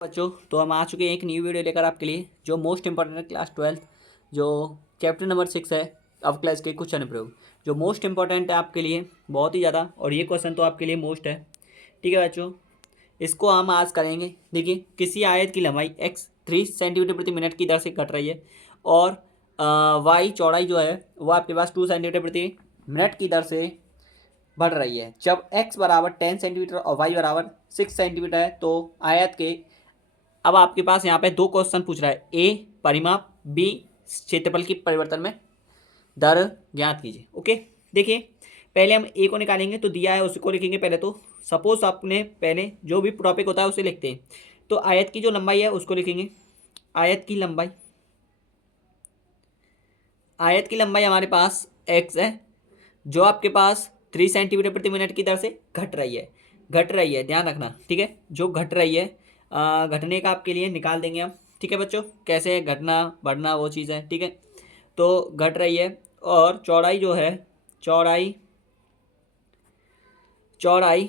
बच्चों, तो हम आ चुके हैं एक न्यू वीडियो लेकर आपके लिए, जो मोस्ट इंपॉर्टेंट है क्लास 12 जो चैप्टर नंबर 6 है अब क्लास के कुछ अनुप्रयोग, जो मोस्ट इंपॉर्टेंट है आपके लिए बहुत ही ज़्यादा। और ये क्वेश्चन तो आपके लिए मोस्ट है। ठीक है बच्चों, इसको हम आज करेंगे। देखिए, किसी आयत की लंबाई x 3 सेंटीमीटर प्रति मिनट की दर से घट रही है और y चौड़ाई जो है वो आपके पास 2 सेंटीमीटर प्रति मिनट की दर से बढ़ रही है। जब x बराबर 10 सेंटीमीटर और y बराबर 6 सेंटीमीटर है तो आयत के, अब आपके पास यहाँ पे दो क्वेश्चन पूछ रहा है, ए परिमाप, बी क्षेत्रफल की परिवर्तन में दर ज्ञात कीजिए। ओके, देखिए पहले हम ए को निकालेंगे, तो दिया है उसको लिखेंगे पहले। तो सपोज आपने पहले जो भी टॉपिक होता है उसे लिखते हैं। तो आयत की जो लंबाई है उसको लिखेंगे, आयत की लंबाई, आयत की लंबाई हमारे पास एक्स है, जो आपके पास 3 सेंटीमीटर प्रति मिनट की दर से घट रही है। घट रही है, ध्यान रखना, ठीक है। जो घट रही है, घटने का आपके लिए निकाल देंगे हम। ठीक है बच्चों, कैसे घटना बढ़ना वो चीज़ है। ठीक है, तो घट रही है और चौड़ाई जो है, चौड़ाई, चौड़ाई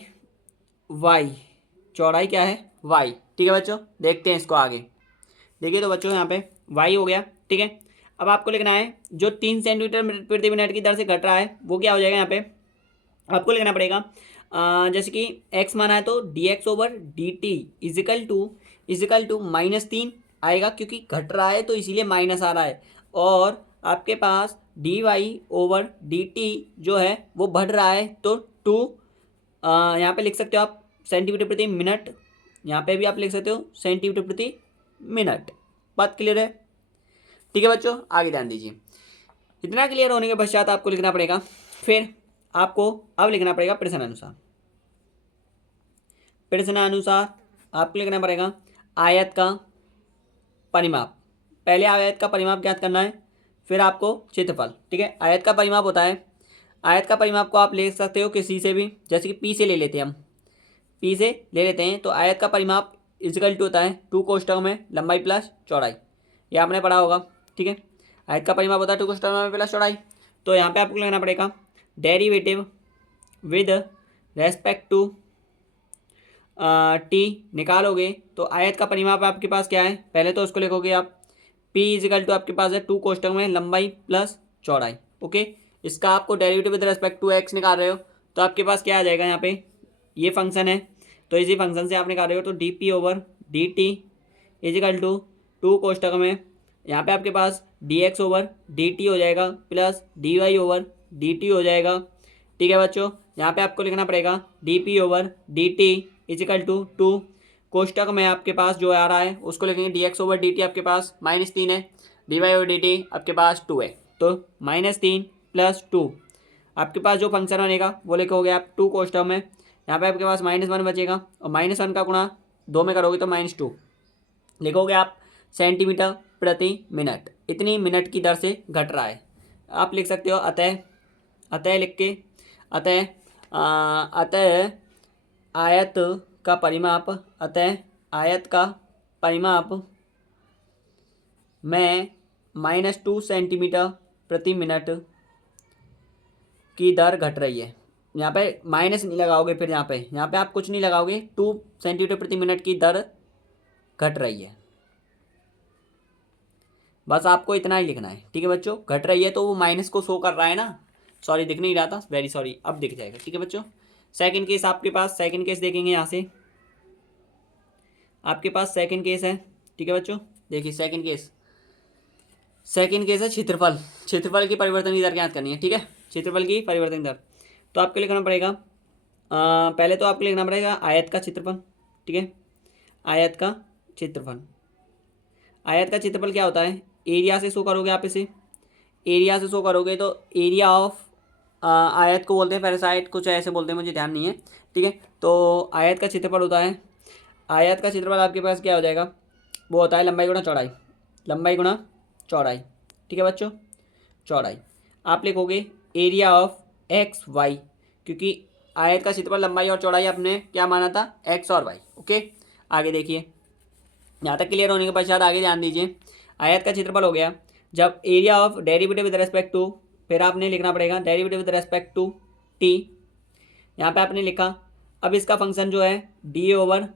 वाई, चौड़ाई क्या है, वाई। ठीक है बच्चों, देखते हैं इसको आगे। देखिए तो बच्चों यहाँ पे वाई हो गया। ठीक है, अब आपको लिखना है जो 3 सेंटीमीटर प्रति मिनट की दर से घट रहा है वो क्या हो जाएगा। यहाँ पे आपको लिखना पड़ेगा, जैसे कि x माना है तो dx over dt is equal to -3 आएगा, क्योंकि घट रहा है तो इसीलिए माइनस आ रहा है। और आपके पास dy ओवर dt जो है वो बढ़ रहा है तो 2, यहाँ पे लिख सकते हो आप सेंटीमीटर प्रति मिनट, यहाँ पे भी आप लिख सकते हो सेंटीमीटर प्रति मिनट। बात क्लियर है? ठीक है बच्चों, आगे ध्यान दीजिए। इतना क्लियर होने के पश्चात आपको लिखना पड़ेगा, फिर आपको अब लिखना पड़ेगा प्रश्नानुसार। प्रश्नानुसार आपको लिखना पड़ेगा आयत का परिमाप। पहले आयत का परिमाप ज्ञात करना है, फिर आपको क्षेत्रफल। ठीक है, आयत का परिमाप होता है, आयत का परिमाप को आप ले सकते हो किसी से भी, जैसे कि पी से ले लेते हैं हम, पी से ले लेते हैं। तो आयत का परिमाप इजिकल टू होता है 2 कोष्ठकों में लंबाई प्लस चौड़ाई, ये आपने पढ़ा होगा। ठीक है, आयत का परिमाप होता है 2 कोष्ठकों में प्लस चौड़ाई। तो यहाँ पे आपको लेना पड़ेगा derivative with respect to T. निकालोगे तो आयत का परिमाप आपके पास क्या है, पहले तो उसको लिखोगे आप, P इजिकल टू आपके पास है 2 कोष्ठक में लंबाई प्लस चौड़ाई। ओके, इसका आपको derivative with respect to x निकाल रहे हो तो आपके पास क्या आ जाएगा, यहाँ पे ये फंक्शन है तो इसी फंक्शन से आप निकाल रहे हो तो D over D T is equal to 2 कोष्ठक में, यहाँ पे आपके पास dx ओवर dt हो जाएगा प्लस dy ओवर dt हो जाएगा। ठीक है बच्चों, यहाँ पे आपको लिखना पड़ेगा dp over dt is equal to 2 कोष्ठक में आपके पास जो आ रहा है उसको लिखेंगे dx ओवर dt आपके पास -3 है, dy ओवर dt आपके पास 2 है। तो -3 प्लस 2 आपके पास जो फंक्शन बनेगा वो लिखोगे आप 2 कोष्ठक में, यहाँ पे आपके पास -1 बचेगा और -1 का गुणा 2 में करोगे तो -2 लिखोगे आप सेंटीमीटर प्रति मिनट। इतनी मिनट की दर से घट रहा है, आप लिख सकते हो अतः, अतः लिख के, अतः अतः आयत का परिमाप, अतः आयत का परिमाप में -2 सेंटीमीटर प्रति मिनट की दर घट रही है। यहाँ पे माइनस नहीं लगाओगे, फिर यहाँ पे आप कुछ नहीं लगाओगे, 2 सेंटीमीटर प्रति मिनट की दर घट रही है। बस आपको इतना ही लिखना है। ठीक है बच्चों, घट रही है तो वो माइनस को शो कर रहा है ना, सॉरी दिख नहीं रहा था, वेरी सॉरी, अब दिख जाएगा। ठीक है बच्चों, सेकंड केस आपके पास, सेकंड केस देखेंगे यहाँ से, आपके पास सेकंड केस है। ठीक है बच्चों, देखिए सेकंड केस, सेकंड केस है क्षेत्रफल, क्षेत्रफल की परिवर्तन की दर ज्ञात करनी है। ठीक है, क्षेत्रफल की परिवर्तन दर, तो आपको लिखना पड़ेगा, पहले तो आपको लिखना पड़ेगा आयत का क्षेत्रफल। ठीक है, आयत का क्षेत्रफल, आयत का क्षेत्रफल क्या होता है, एरिया से शो करोगे आप इसे, एरिया से शो करोगे तो एरिया ऑफ आयत को बोलते हैं पैरासाइट, कुछ ऐसे बोलते हैं, मुझे ध्यान नहीं है। ठीक है, तो आयत का क्षेत्रफल होता है, आयत का क्षेत्रफल आपके पास क्या हो जाएगा, वो होता है लंबाई गुणा चौड़ाई, लंबाई गुणा चौड़ाई। ठीक है बच्चों, चौड़ाई आप लिखोगे एरिया ऑफ एक्स वाई, क्योंकि आयत का क्षेत्रफल लंबाई और चौड़ाई आपने क्या माना था, एक्स और वाई। ओके, आगे देखिए, यहाँ तक क्लियर होने के पश्चात आगे ध्यान दीजिए। आयत का क्षेत्रफल हो गया, जब area of derivative with respect to, फिर आपने लिखना पड़ेगा derivative with respect to T, यहाँ पे आपने लिखा। अब इसका फंक्शन जो है D over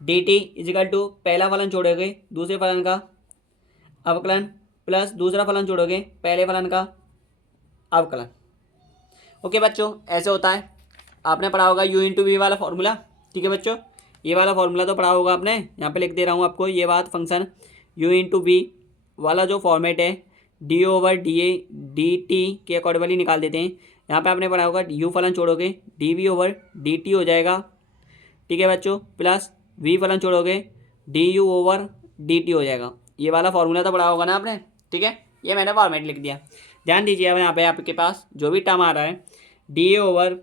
D T is equal to पहला फलन छोड़ोगे दूसरे फलन का अवकलन प्लस दूसरा फलन छोड़ोगे पहले फलन का अवकलन। ओके बच्चों, ऐसे होता है। आपने पढ़ा होगा u इंटू वी वाला फॉर्मूला। ठीक है बच्चों, ये वाला फॉर्मूला तो पढ़ा होगा आपने। यहाँ पे लिख दे रहा हूँ आपको ये बात। फंक्शन u इंटू वी वाला जो फॉर्मेट है D over D A D T के अकॉर्डिंगली निकाल देते हैं। यहाँ पे आपने पढ़ा होगा u फलन छोड़ोगे D V over D T हो जाएगा। ठीक है बच्चों, प्लस v फलन छोड़ोगे D U over D T हो जाएगा। ये वाला फॉर्मूला तो पढ़ा होगा ना आपने। ठीक है, ये मैंने फॉर्मेट लिख दिया। ध्यान दीजिए, अब यहाँ पे आपके पास जो भी टर्म आ रहा है D A over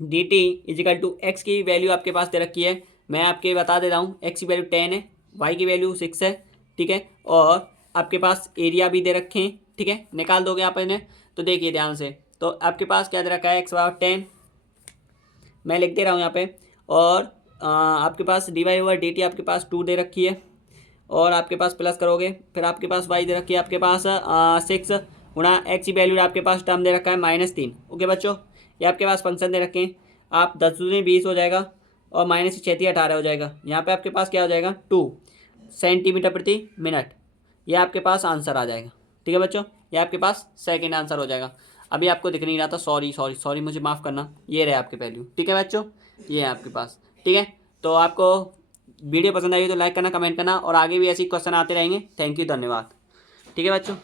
D T is equal to X की वैल्यू आपके पास दे रखी है। मैं आपके बता दे रहा हूँ, एक्स की वैल्यू 10 है, वाई की वैल्यू 6 है। ठीक है, और आपके पास एरिया भी दे रखे हैं। ठीक है, निकाल दोगे आप इन्हें तो देखिए ध्यान से। तो आपके पास क्या दे रखा है, एक्स बराबर 10 मैं लिख दे रहा हूँ यहाँ पे। और आपके पास D Y over D T आपके पास 2 दे रखी है। और आपके पास प्लस करोगे फिर आपके पास वाई दे रखी है आपके पास 6 गुणा एक्स की वैल्यू आपके पास टर्म दे रखा है -3। ओके बच्चों, ये आपके पास फंक्शन दे रखे हैं। आप 10 दूनी 20 हो जाएगा और -6 18 हो जाएगा। यहाँ पे आपके पास क्या हो जाएगा 2 सेंटीमीटर प्रति मिनट। ये आपके पास आंसर आ जाएगा। ठीक है बच्चों, ये आपके पास सेकंड आंसर हो जाएगा। अभी आपको दिख नहीं रहा था, सॉरी मुझे माफ़ करना। ये रहे आपके वैल्यू। ठीक है बच्चों, ये है आपके पास। ठीक है, तो आपको वीडियो पसंद आई तो लाइक करना, कमेंट करना, और आगे भी ऐसे क्वेश्चन आते रहेंगे। थैंक यू, धन्यवाद। ठीक है बच्चों।